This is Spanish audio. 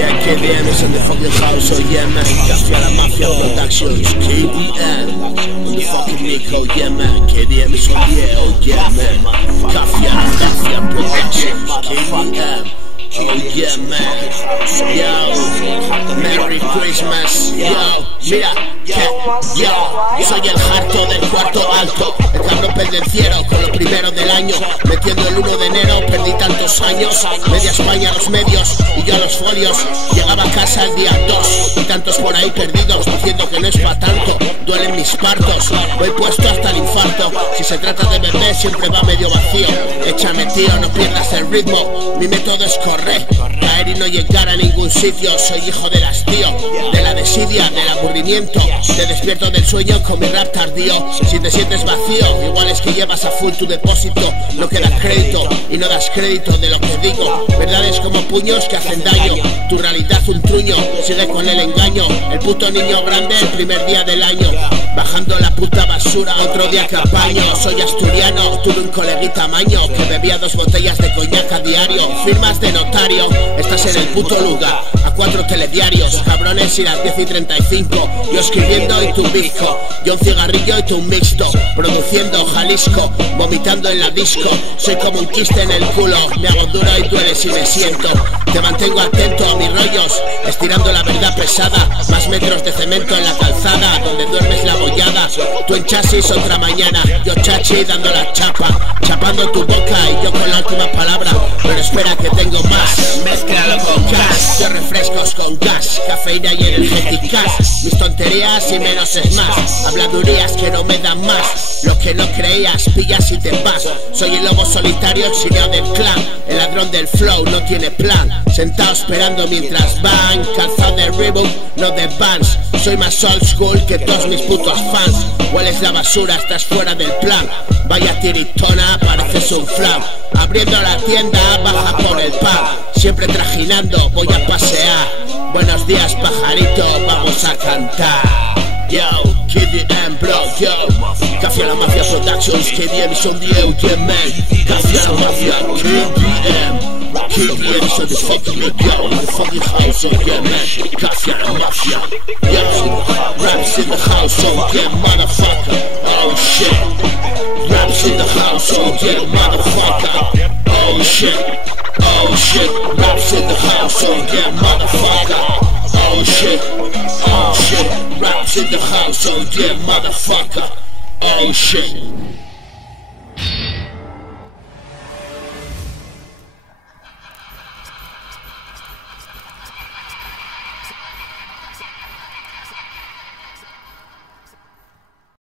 Yeah, KDM is in the fucking house, oh yeah man. Cafia La Mafia Productions, KDM on the fucking Nico, yeah man. KDM is on the air, oh yeah man. Cafia La Mafia Productions, KDM, oh yeah man. Yo, Merry Christmas, yo, mira, yo, soy el harto del cuarto alto, el cabrón pendenciero con lo primero del año, metiendo el 1 de enero, perdí tantos años, media España a los medios y yo a los folios, llegaba a casa el día 2 y tantos por ahí perdidos diciendo que no es pa' tanto, duelen mis partos, voy puesto hasta el infarto, si se trata de beber siempre va medio vacío, échame tío, no pierdas el ritmo, mi método es correr, caer y no llegar a ningún sitio, soy hijo de las tío, de la desidia, del aburrimiento, te despierto del sueño con mi rap tardío, si te sientes vacío, igual es que llevas a full tu depósito, no queda crédito y no das crédito de lo que digo, verdades como puños que hacen daño, tu realidad un truño, sigue con el engaño, el puto niño grande el primer día del año, bajando la puta basura otro día que apaño, soy asturiano, tuve un coleguita maño, que bebía 2 botellas de coñac a diario, firmas de notario, estás en el puto lugar, a 4 telediarios, cabrones y las 10:35, yo escribiendo y tú un bizco, yo un cigarrillo y tú un mixto, produciendo Jalisco, vomitando en la disco, soy como un quiste en el culo, me hago duro y duele si me siento, te mantengo atento a mis rollos, estirando la verdad pesada, más metros de cemento en la calzada, donde duermes la bollada, tú en chasis otra mañana, yo chachi dando la chapa, chapando tu boca y yo con la última palabra, pero espera que tengo más, mezclalo con gas, yo refrescos con gas, cafeína y energéticas, mis tonterías y menos es más, habladurías que no me dan más, lo que no creías pillas y te vas, soy el lobo solitario exiliado del clan, el ladrón del flow no tiene plan, sentado esperando mientras van, calzado de Reebok, no de Vans, soy más old school que todos mis putos fans, hueles la basura, estás fuera del plan, vaya tiritona, pareces un flan, abriendo la tienda, baja por el pan, siempre trajinando, voy a pasear, buenos días pajarito, vamos a cantar. Yo, KDM bro, yo, Cafia La Mafia Productions, KDM is on the air, yeah man, Cafia La Mafia, KDM is on the fucking yo, on the fucking house, oh yeah man, Cafia La Mafia, yo, raps in the house, oh yeah motherfucker, oh shit, raps in the house, oh yeah motherfucker, oh shit, raps in the house, oh yeah motherfucker, oh shit, raps in the house, oh yeah motherfucker, oh shit.